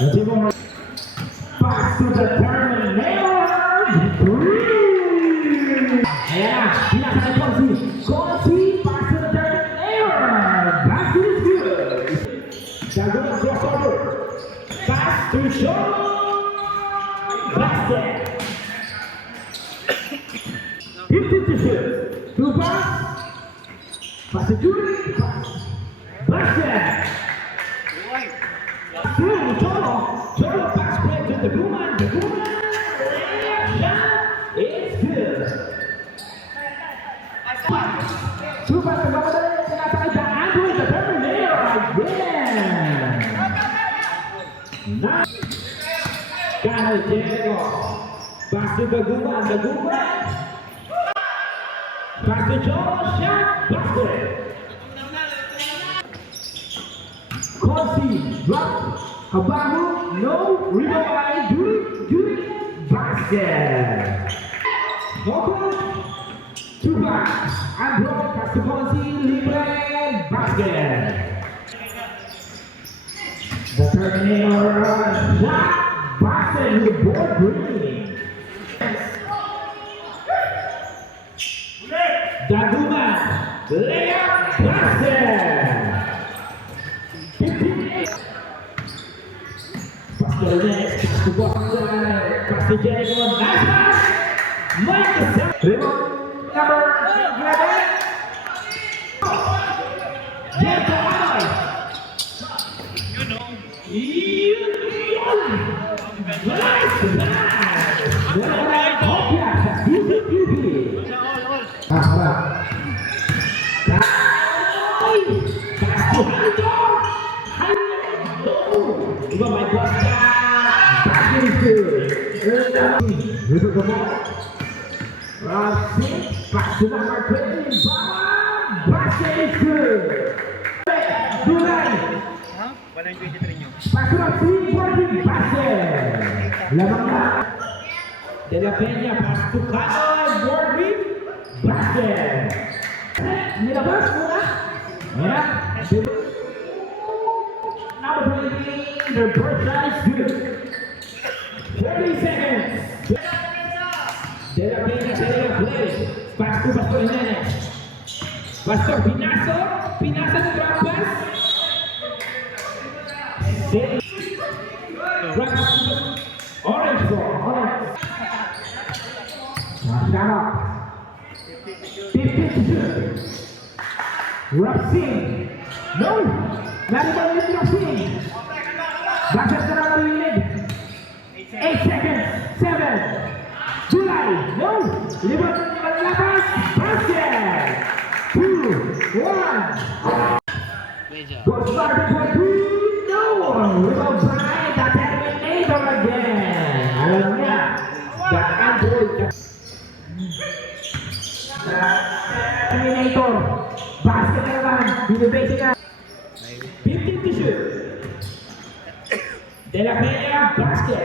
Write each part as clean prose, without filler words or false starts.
Pass to the Terminator. Ayan na, pinasa na Consi, pass to the Terminator. Basket is good. Gagawin crossover. Pass to Sean. Basket. 50 to shoot. Two pass. Pass to Julie. Pass. Basket. Cholo pass play to the Guman. The Guman. Shot is good. Two pass to Guman. Pinasakay sa Andrew the Terminator again. Nice. Kyle Diego. Pass to the Guman. The Guman. Pass to Cholo. Shot. Basket. Consi, drop, Habamu, no, rebound by Julie, basket. Moko, two backs, and block, pass to Consi, libre, basket. The Terminator, shot, basket, with the board green. Daguma, layup, basket. 58. Pass to the next, pass to Boston, pass to Jericho, nice pass! Mike the set. Rebound, number 11. Jericho, Anoy. Nice pass! Kopya sa UP. Pass to Hando. Iba may Costa. Basket is good. Rebound the ball. Pass to number 20. Basket is good. Dunay. Walang 23 nyo. Pass to the 3-point basket. Lamang na. De La Peña, pass to Canoy. Boardwin. Basket. Nilabas muna. Ayan. Number 20, the first shot is good. 30 seconds. De La Peña se debe play. Pass to Pastor Jimenez. Pastor Pinasa de drop pass. Drop pass to Orange ball. Shot up. 50-2. Rapsin. No. Lari ba ulit Rapsin? Basket na lang marinig. 8 seconds. 7. July. No. Libot ng lakas. Basket. 2. 1. Good start to 23. No. Rebound by the Terminator again. Alam niya. The Android. The Terminator. Basket na naman. Binibase na. 15 to shoot. De La Peña, basket.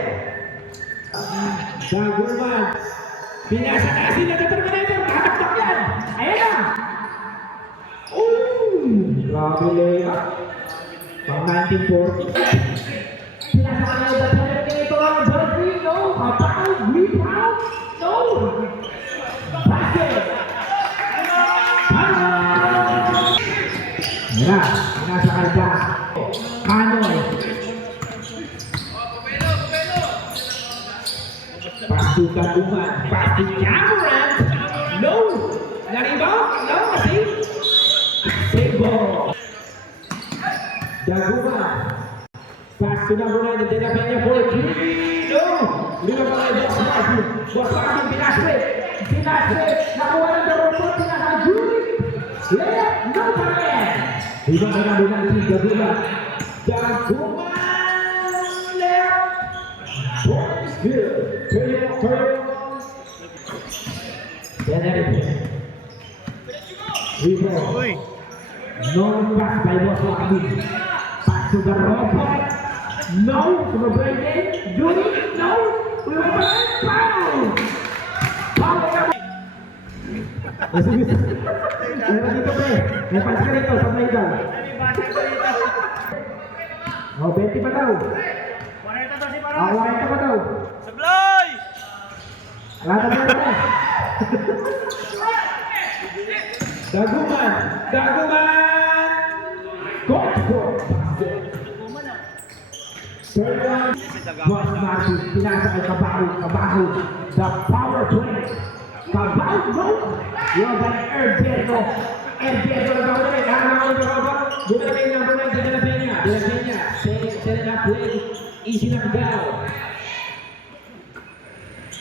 Dagulman. Pinasa na sila ng Terminator. Nakataktak yan. Ayan na. Grabe layup. Pang 1940. Pinasa na ng Terminator. Jeffrey, no. Kapag, rebound. No. Basket. Ayan na. Nasa karga. Kanoy. Pass to Daguman. Pass to Cameron. No. Naribaw. No. Save ball. Daguman. Pass to number 9. And then up in for 3. No. Lima pa lang. Boss Martin. Pinasre. Nakuha ng Dorotho. Pinasa Julie. Layup. No time. Iba na dengan si Daguman. Layup. Boys good. Turn. Then everything. Rebound. No pass by Boss Martin. Pass to the robot. No. To the break. Julie. No. Foul. Meron dito pre, may pass ka rito sa play down. O, 20 pa daw. Away ka ba daw? Sablay! Lata na rin. Daguman! Daguman! Go! Third one. Boss Martin, pinasa kay Kabaho. The power play. Kabaho, go! Yung ba yung Erdedo na ba ulit? Bumalik na bumalik. De La Peña. Set it up play. Easy na go.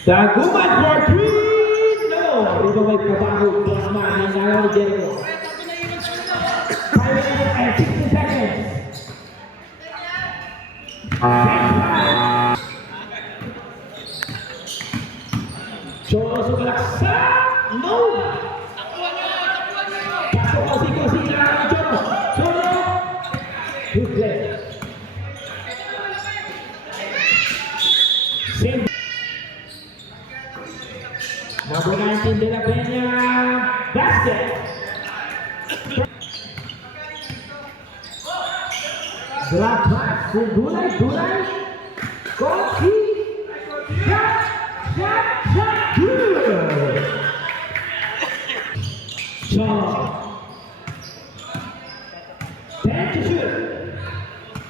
Daguman for three! No! Rito may Kabaho. Boss Martin, nalaw ni Jericho. 5 minutes and 60 seconds. Cholo sumalaksa! No! Pasok kasi ilangan ng Cholo! Cholo! Good play. Same. Number 19, De La Peña. Basket! Drop pass to Dulay. Kochi! Shot! Good! Cholo. 10 to shoot.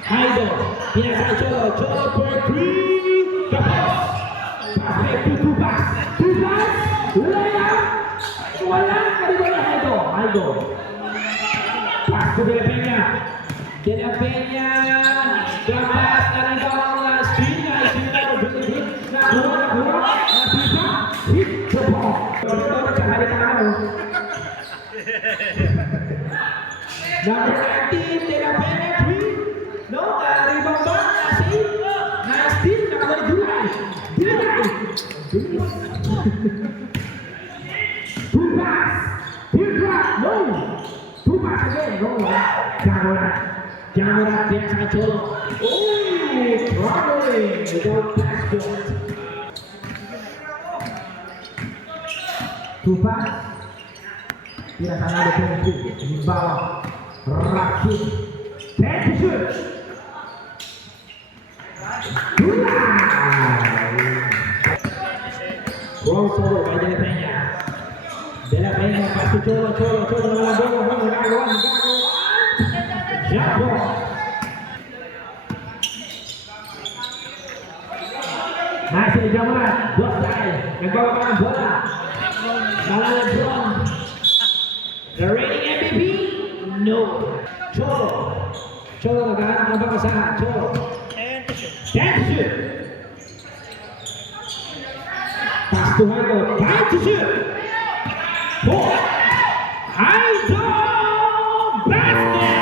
Idol. Pinasa Cholo for three. The pass. Pass to two pass. Layup. Walang kalibang Idol. Pass to De La Peña. De La Peña. The pass na rin daw ang screen na hit the ball. Number 19, De La Peña, 3. No, rebound ba? Nasa 8. Nice steal. Nakabalik Dulay. Two pass. Teardrop. No. Two pass again. No. Jamoran. Dia sangat Cholo. Traveling. Without pass point. Two pass. Tidak sana ada penalti di bawah. Rakit. 10 to shoot. Wrong solo by De La Peña. De La Peña pasti Cholo nagawa. Jump ball. Masih di Jamoran. Bosai. Nagawa pa ng bola. Salah LeBron. The reigning MVP? No. Cholo naghahanap ng bakasahan. Cholo. 10 to shoot. Pass to Idol. 5 to shoot. 4. Idol. Basket.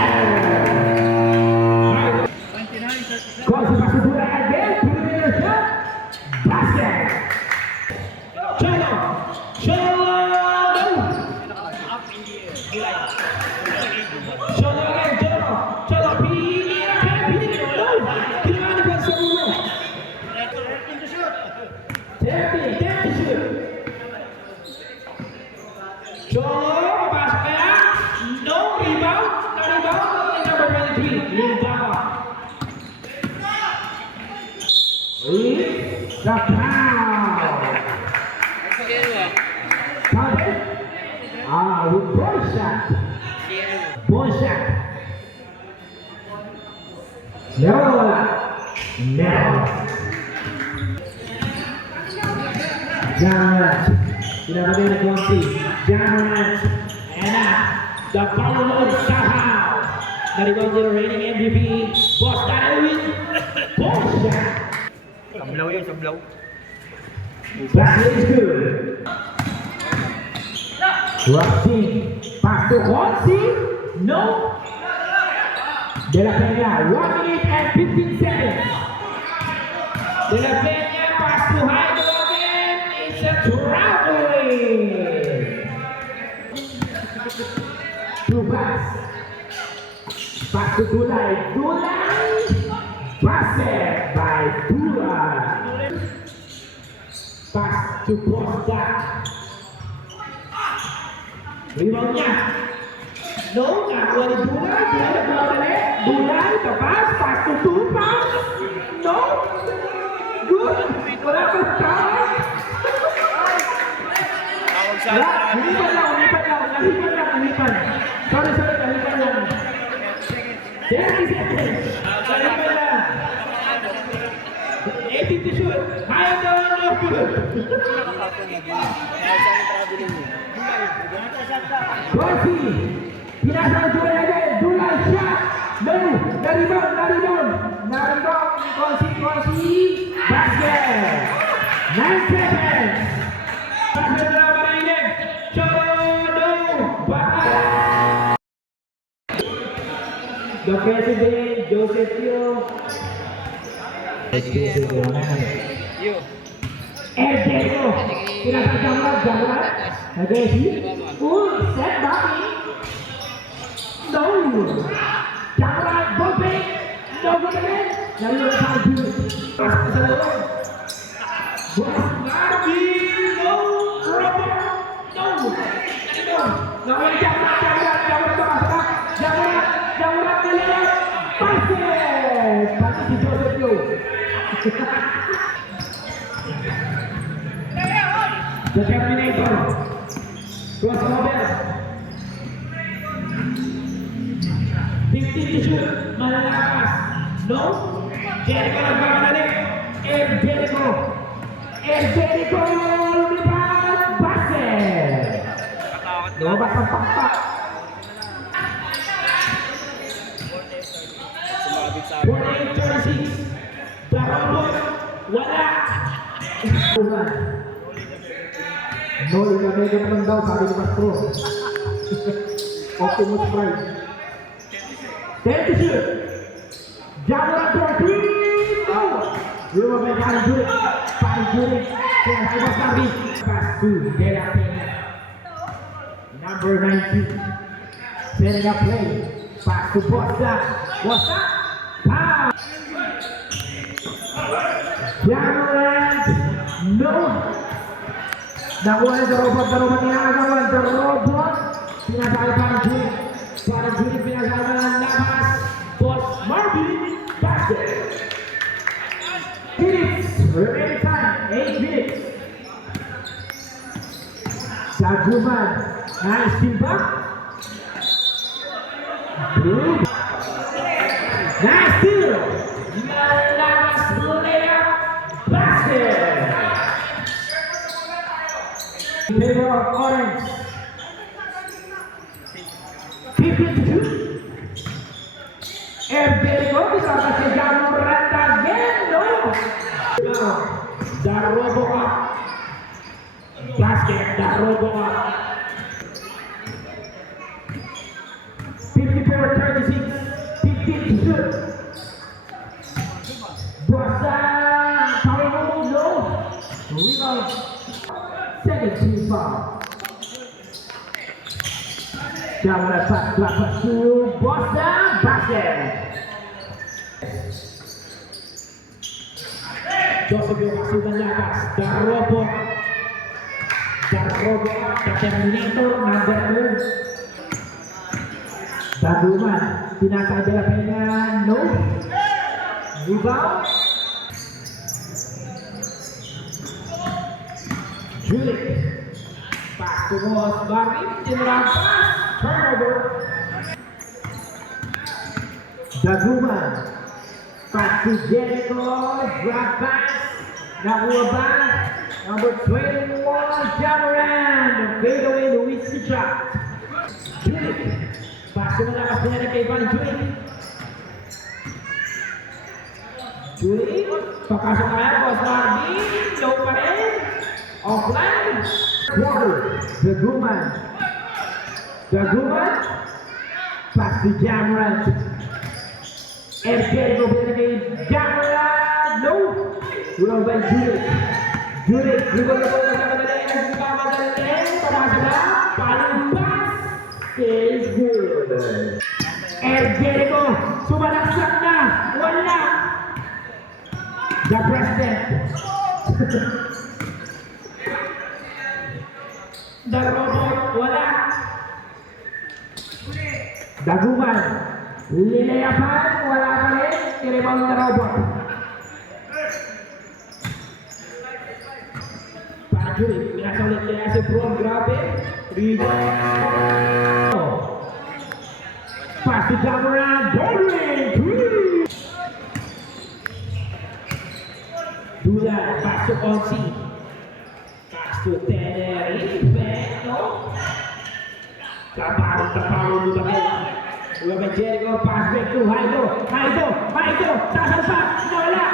Idol. 29-37. Close pass to Dulay again. Perimeter shot. Basket. Cholo. Cholo again. Cholo. Pinigil. No. Kailangan na sa ulo. 10 to shoot. Cholo, papasok kaya? No rebound. Number 23. Lindaba. The foul. With ball shot. No. Jamoran. Pinapagay na konti. Jamoran. The power mode somehow. Narinig yung reigning MVP. Boss Darwin. Ball shot. Sablaw. Basket is good. Rushing. Pass to Honsi. No. De La Peña. 1 minute and 15 seconds. De La Peña. Pass to Idol again. It's a traveling. Two pass. Pass to Dulay. Basket by Dulay. Pass to Costa. Reboundnya. No, nakuha ni Dulay. Dulay, the pass to Tupac. No. Wala pa tawag. Tawag sa Wala, umipan lang. Sorry, umipan lang. 30 seconds. Umipan lang. 18 to shoot. Kaya daw, no good. Corsi. Pinasa ang Dulay again. Dulay shot. No. Na-rebound. Corsi. Basket. 9 seconds. Basket na maringin. Chodo. Baka. The President, Joseph Yo. Yo. Ergeno. Pinasa Jamrat. Nagesi. Set back. No. Jamrat, Bobby. No good again. Lalu lepas dulu. Pas ke dalam. Bos lagi. No. Robert. No. Namanya Jamrat masuk. Jamrat melihat. Basket. Bagi si Joseph Yo. The Terminator. Cross Robert. 15 to shoot. Malakas. No. Jericho nagbabalik. Jericho. Lumipat. Basket. Lumabas ang pakpak. Sumabit sa 48-36. Darabot. Wala. No, ilagay ka naman daw, sabi ni Mastro. Optimus Prime. 10 to shoot. Jamrat for 3. No. Lumabay ka ng Jurik. Paring Jurik. Kaya subas nabi. Pass to De La Peña. Number 19. Setting up play. Pass to Bosa. Pow. Jamrat. No. Nakuha na robot niya agawin. The robot. Pinasal parang Jurik. Pinasal na ng labas. Boss Marvin. Basket. Minutes. Remaining time. 8 minutes. Saguman. Nice timba. Nice steal. Malakas layup. Basket. Favor of Orange. 52. Ergeno bersama si Jamrat again. No. Darabot. Basket. Darabot. 54-36. 15 to shoot. Bosa. Power no. Rebound. Second team foul. Jamrat dapat to Bosa. Basket. Joseph Yo masuk dan lakas. Darabot. The Terminator number 2. Daguman. Pinasa De La Peña. No. Rebound. Julik. Pass to Boss Marvin. Dinerampas. Turnover. Daguman. Pass to Jericho. Grab pass. Nakuha ba? Number 21. Jamrat. Fade away. Luis shot. Julik. Pass to malakas niya kay Van Julik. Julik. Pakasok kaya. Boss Marvin. Low pa rin. Offline. Quarter. Daguman. Pass to Jamrat. Ergeno kay Jamrat. No. Ulang by Julik. Rebound na nagkamadali. Pamasa ba? Paling pass. Is good. Ergeno. Sumalaksak na. Wala. The President. The robot. Wala. Daguman. Liliyapan. Wala pa rin. I-rebound na robot. Sepron, grabe. Pass to Jamoran, Baldwin, 3. Dulay, pass to Onsi. Pass to Tenerife, no? Taparo, Lubabel. Lubabel Jericho, pass back to Haido, sasalpak, nawala.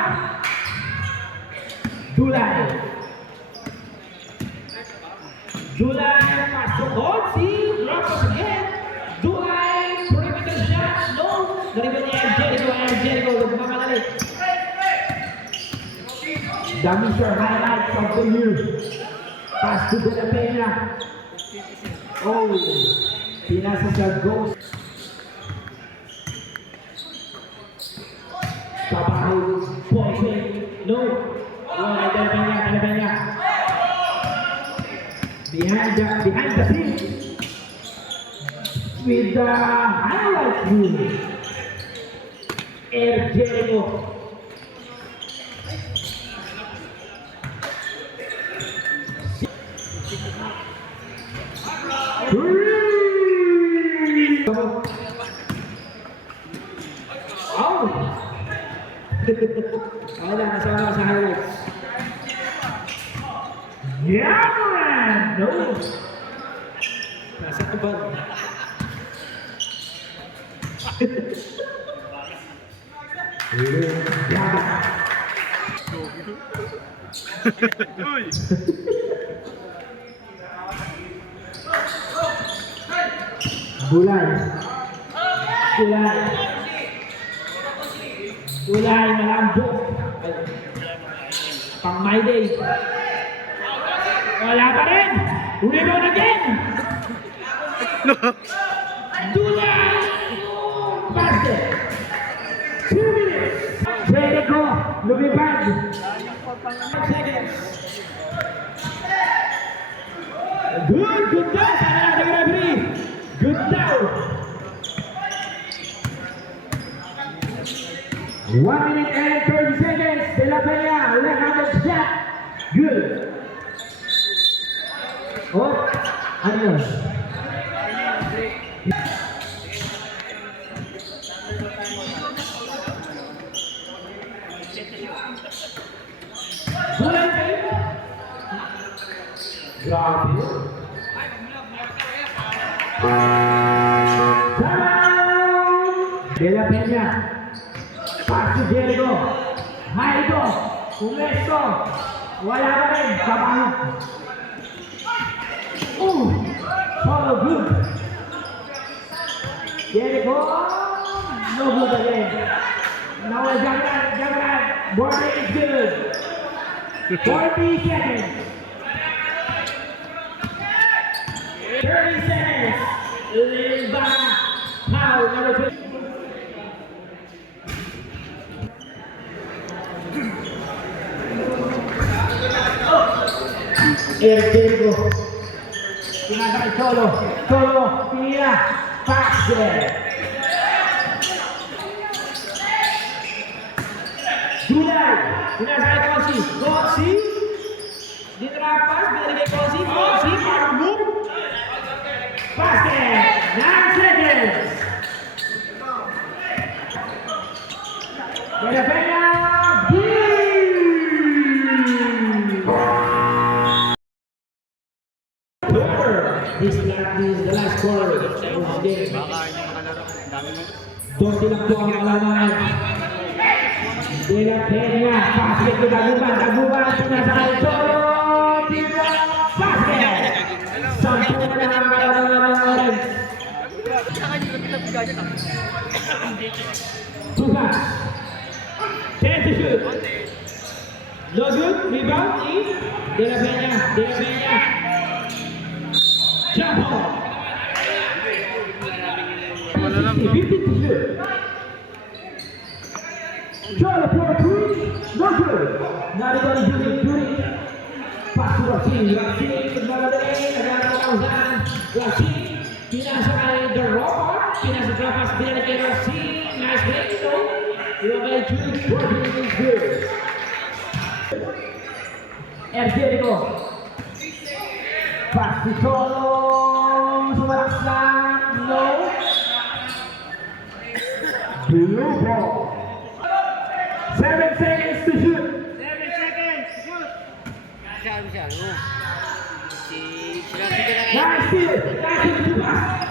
Dulay, pass to Onsi, drop us again. Dulay, perimeter shot, no. Dribble ni Jericho, nagmamadali. Dami siya highlights of the year. Pass to De La Peña. Oh, pinasa sa ghost. Tabaho, poison, no. Oh, De La Peña. Behind the scene. With the highlight rule. Jericho. Wala, nasama sa highlights. Yaman! No! Nasa ba? Yaman! Uy! Bulay, malambot. Pang my day. Wala pa rin. Rebound again. Bulay. Basket. 2 minutes. Jericho, lumipad. 5 seconds. Good daw. Sana natin referee. Good daw. 1 minute and 30 seconds. De La Peña, left-handed shot. Good. Oh, ano yun? Bulay kayo. Grabe. De La Peña. Pass to Jericho. Haido. Pumesto. Wala pa rin. Tabaho. Follow good. Jericho. No good again. Now Jamran. Body is good. 40 seconds. 30 seconds. Limba. Now, number 20. Jericho. Pinagay Cholo. Pia. Passe. Dulay. Pinagay Kosi. Dinerapas. Binigay Kosi. Parang boom. Passe. 9 seconds. De La Peña. This is the last quarter of the game. Baka hindi makalaro. Dami mo. 12 lang po ang alaman. De La Peña, basket to Daguban, pinasakay Cholo, basket! Sampu na lang ang alaman. Tugas. Chance to shoot. No good, rebound, De La Peña. Jump ball. 50 to shoot. Cholo for 3, no good. Not even Judy. Pass to Rashid, nagmamadali, nagkakausan. Rashid, pinasa kay The Rock, pinasa trapas, binalik kay Rashid. Nice break, no? Iba kay Judy, working is good. Jericho. Pass si Cholo sumalaksak. No. Blue ball. 7 seconds to shoot. 7 seconds. Shoot. Siya, no? Sinabi ko na Nice steal. Nice steal.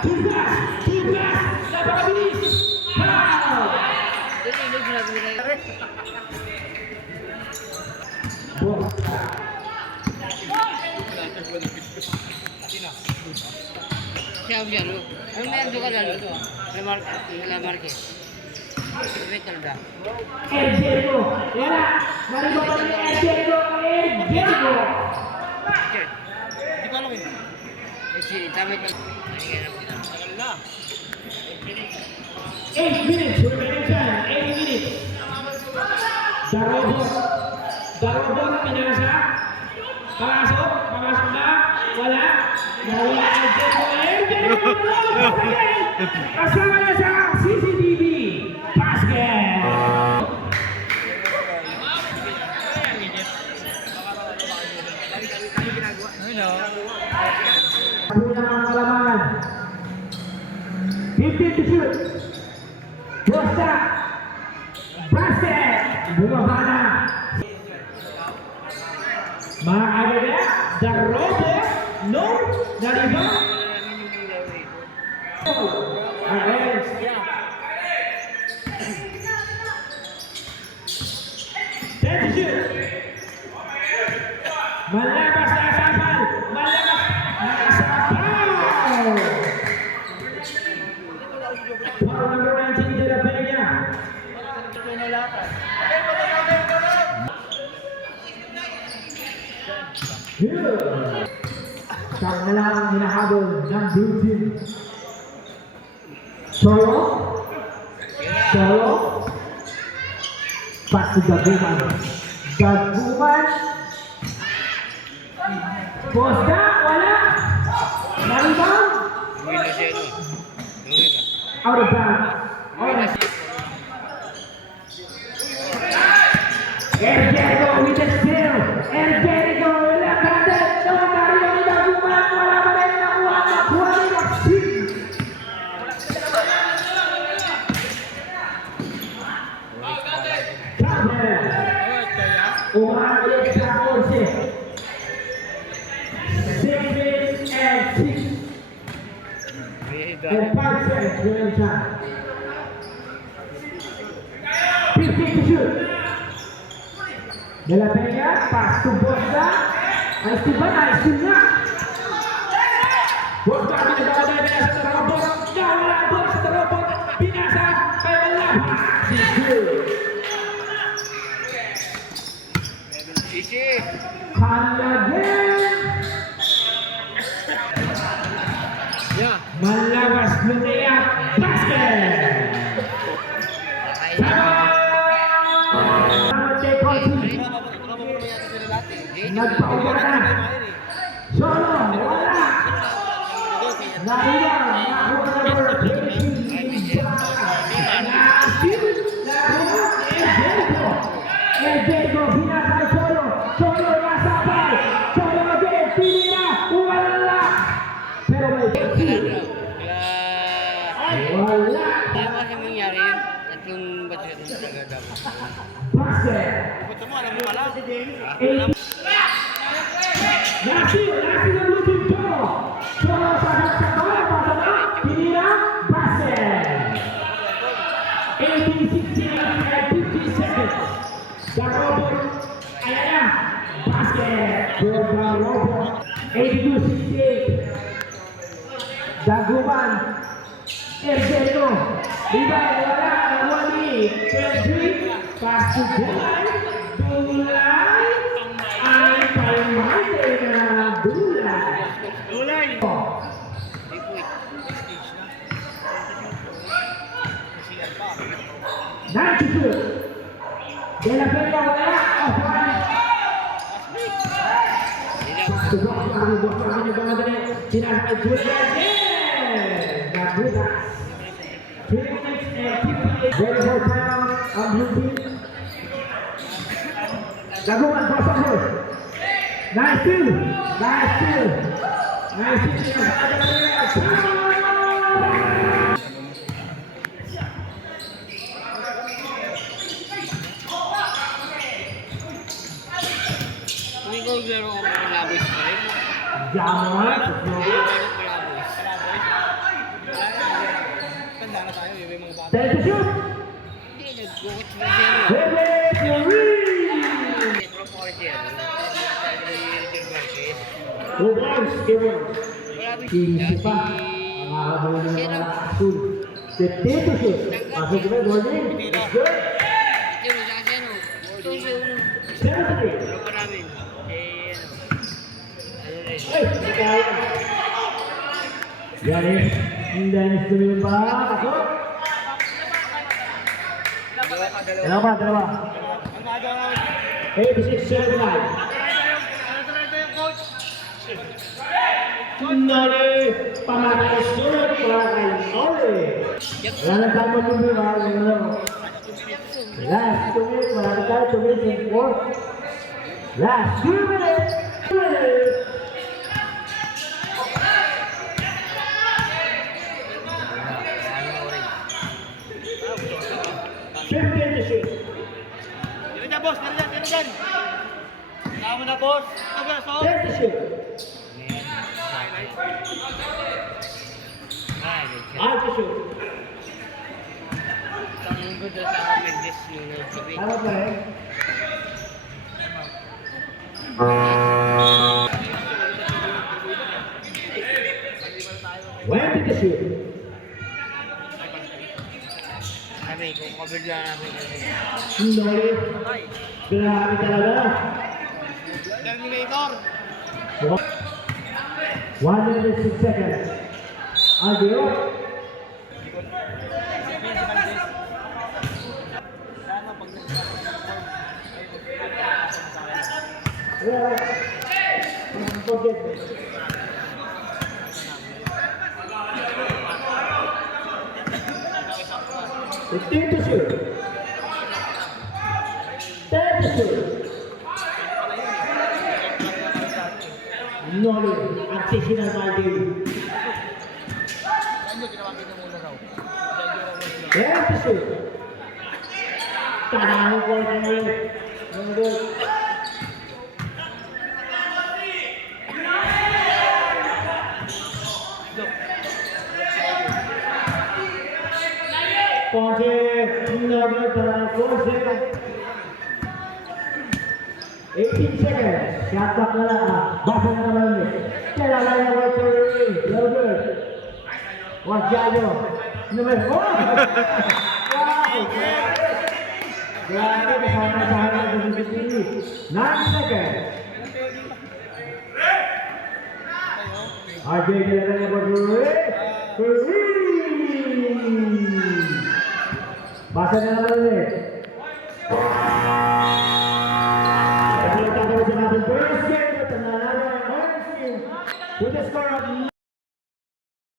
Two pass. Napakabilis. Foul. Sinabi ko na Ball. siya, no? Ano meron doon ka lalo? Lamar ke. Wait ka lang. Diego. Wala. Maribo pa ni Diego. Diego. Di ba alam yun? Tama ito. 8 minutes. Remaining time. 8 minutes. Darobot. Pinasa. Pasok na. Wala. Nawala ang Diego. Kasama na sa CCTV. Basket. Punya mga kalamangan. 15 to shoot. Costa. Basket. Bumaba na. Mga kagaya. Darobot. No. Nariba. Against. Malakas na kapal! Malakas! Nakasapaw! Foul number 19 de la Peña. Siyang na lang ang hinahabol ng blue team. Solo. Pass to Daguman. Costa, wala. Naribang. Out of bounds. Ergerico with the steal. Ergerico, wala ka din. Nawakaryo ni Daguman. Wala pa rin nakuha. Nakuha rin ang steal. Umahalik sa 14. 6 minutes and 5 seconds remaining time. 15 to shoot. De la Peña, pass to Costa. Ayos to ba? Ayos to na. Costa, pinagawa na yung sa tarabot. Nawala po sa tarabot. Pinasa, kaya wala. Sisi. Halagin. Malakas lumiya. Basket. Nagpauga na. Solo, wala. Nailang, nakuha na number 13. Diego, pinasa Solo. Solo nasa pal. Solo again, tinira. Wala. Pero may wala. Ano kasi mangyari yun? Tatlong basket na tagadaw. Basket. Puto mo, alam mo pala. Nasi ng looking Solo. Solo sa bola, pasana. Tinira. Basket. 18-16 and 50 seconds. Darobot. Ayan na. Basket. For Darobot. 82-68. Daguman. Ergerico. Rebound. Wala. Nawali. 23. Pass to Bulay. Bulay. Ay paimante na Bulay. Ulay. Nice shoot. De la Peña wala. Pass to box kami yung mga dali. Sinasakay Julian. Nabutas. 3 minutes and 58. Very for time ang blue team. Daguman pasok. Nice steal. Ay, sisi na sa atin. Kung ikaw laro ka mga laboy pa rin. Jamat. Laro pa laboy. Tanda na tayo, yung mga bata. Time to shoot. Hindi, nag-coach na siya. no? Referee. Pro Forger. Two points given. Easy pa. Ang hahabol ng mga asul. 50 to shoot. Pasok na, Gordon. Good. Sino sa akin, no? Ito siya uno. 73. Laro pa namin. Ano rin? Ay, kaya. Yanis. Dennis tumingin pa. Pasok. Dalawa. Ang magawa namin. 86-79. Noli, pamatay sunod para kay Noli. Wala na tayo magbubuha. Last 2 minutes, wala na tayo 2 minutes and 4. Last 2 minutes. 2 minutes. Fifteen to shoot. Dito dyan, boss. Dito dyan. Tama na, boss. Ito ba, so? 10 to shoot. Five to shoot. Ang gusto sa amin, this yung nagsabi. Tama ba eh? Twenty to shoot. Kami, kung kabigla namin kami. Noli. Grabe talaga. Terminator. 1 minute and 6 seconds. Aldio. Fifteen to shoot. 10 to shoot. Noli, additional value. 10 to shoot. Tanahong ko na yun. Good. Ponce, number para 4 seconds. 18 seconds. Shot clock na lang. Basa na naman ulit. Kailangan na naman for the ring. Real good. Wasiano. Number 4. Wow! Grabe, kasama sa hanggang sa 9 seconds. RJ kailangan na for the ring. Basa na naman ulit. Ito yung tatawag sa natin first game. Ito na naman ang first game. With a score of